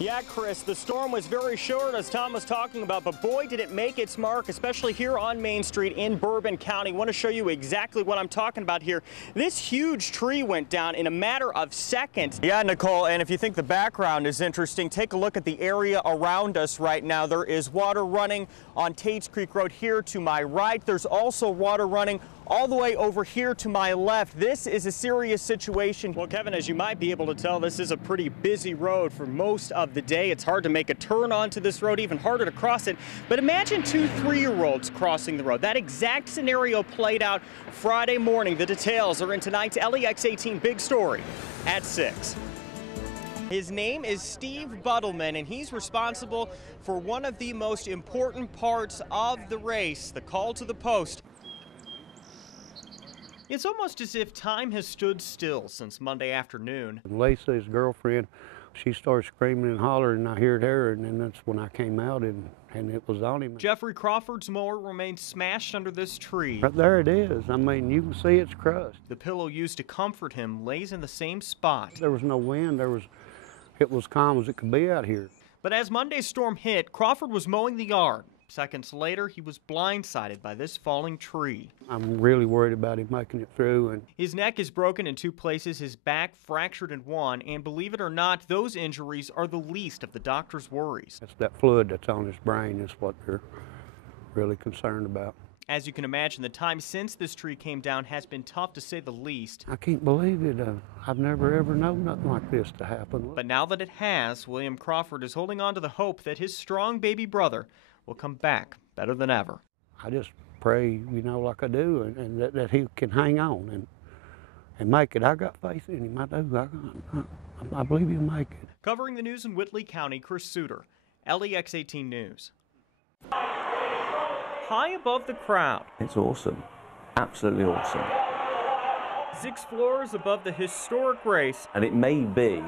Yeah, Chris, the storm was very short, as Tom was talking about, but boy, did it make its mark, especially here on Main Street in Bourbon County. I want to show you exactly what I'm talking about here. This huge tree went down in a matter of seconds. Yeah, Nicole, and if you think the background is interesting, take a look at the area around us right now. There is water running on Tates Creek Road here to my right. There's also water running all the way over here to my left. This is a serious situation. Well, Kevin, as you might be able to tell, this is a pretty busy road for most of the day. It's hard to make a turn onto this road, even harder to cross it. But imagine 2 3-year-olds crossing the road. That exact scenario played out Friday morning. The details are in tonight's LEX 18 Big Story at 6. His name is Steve Buttleman, and he's responsible for one of the most important parts of the race, the call to the post. It's almost as if time has stood still since Monday afternoon. Lisa's girlfriend, she started screaming and hollering, and I heard her, and then that's when I came out, and it was on him. Jeffrey Crawford's mower remains smashed under this tree. Right there it is. I mean, you can see it's crushed. The pillow used to comfort him lays in the same spot. There was no wind. It was calm as it could be out here. But as Monday's storm hit, Crawford was mowing the yard. Seconds later, he was blindsided by this falling tree. I'm really worried about him making it through. And his neck is broken in 2 places, his back fractured in 1, and believe it or not, those injuries are the least of the doctor's worries. It's that fluid that's on his brain is what they're really concerned about. As you can imagine, the time since this tree came down has been tough to say the least. I can't believe it. I've never ever known nothing like this to happen. But now that it has, William Crawford is holding on to the hope that his strong baby brother will come back better than ever. I just pray, like I do, and that he can hang on and make it. I got faith in him. I do. I believe he'll make it. Covering the news in Whitley County, Chris Sutter, LEX 18 News. High above the crowd. It's awesome. Absolutely awesome. 6 floors above the historic race. And it may be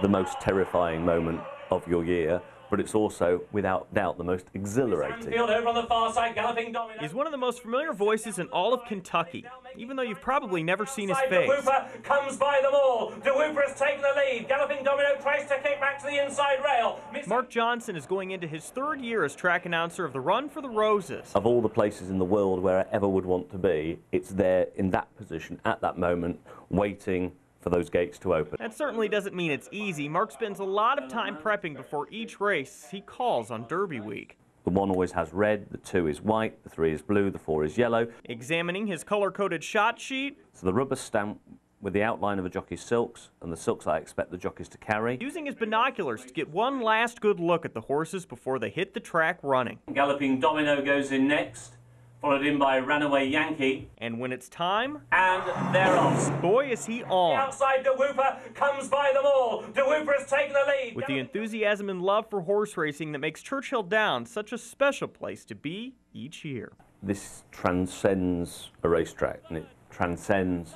the most terrifying moment of your year, but it's also, without doubt, the most exhilarating. Over on the far side, galloping Domino. He's one of the most familiar voices in all of Kentucky, even though you've probably never seen his face. DeWhooper comes by them all. DeWhooper has taken the lead. Galloping Domino tries to kick back to the inside rail. Mark Johnson is going into his 3rd year as track announcer of the Run for the Roses. Of all the places in the world where I ever would want to be, it's there in that position at that moment, waiting for those gates to open. That certainly doesn't mean it's easy. Mark spends a lot of time prepping before each race he calls on Derby Week. The 1 always has red, the 2 is white, the 3 is blue, the 4 is yellow. Examining his color-coded shot sheet. So the rubber stamp with the outline of a jockey's silks, and the silks I expect the jockeys to carry. Using his binoculars to get one last good look at the horses before they hit the track running. Galloping Domino goes in next, followed in by Runaway Yankee. And when it's time, and they're off. Boy, is he on. Outside, DeWhooper comes by them all. DeWhooper has taken the lead. With the enthusiasm and love for horse racing that makes Churchill Downs such a special place to be each year. This transcends a racetrack, and it transcends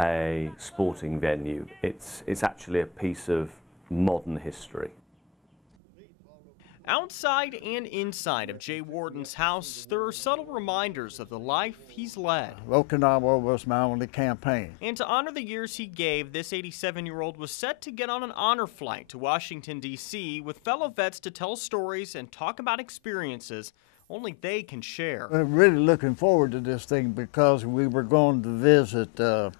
a sporting venue. It's actually a piece of modern history. Outside and inside of Jay Warden's house, there are subtle reminders of the life he's led. Okinawa was my only campaign. And to honor the years he gave, this 87-year-old was set to get on an honor flight to Washington, D.C. with fellow vets to tell stories and talk about experiences only they can share. I'm really looking forward to this thing because we were going to visit the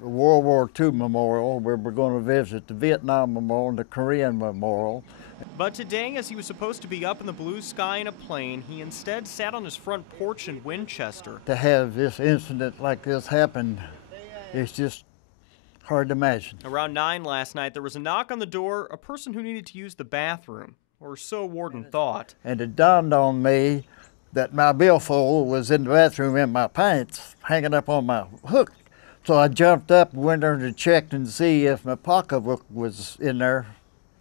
World War II Memorial. We were going to visit the Vietnam Memorial and the Korean Memorial. But today, as he was supposed to be up in the blue sky in a plane, he instead sat on his front porch in Winchester. To have this incident like this happen, it's just hard to imagine. Around 9 last night, there was a knock on the door, a person who needed to use the bathroom, or so Warden thought. And it dawned on me that my billfold was in the bathroom in my pants, hanging up on my hook. So I jumped up and went there to check and see if my pocketbook was in there.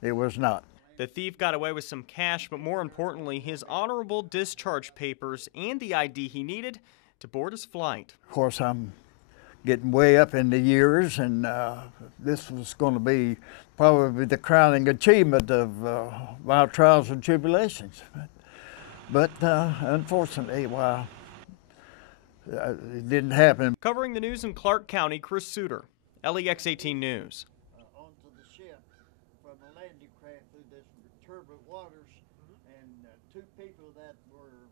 It was not. The thief got away with some cash, but more importantly, his honorable discharge papers and the ID he needed to board his flight. Of course, I'm getting way up in the years, and this was going to be probably the crowning achievement of my trials and tribulations. But unfortunately, well, it didn't happen. Covering the news in Clark County, Chris Sutter, LEX 18 News. Onto the ship from the landing craft. two people that were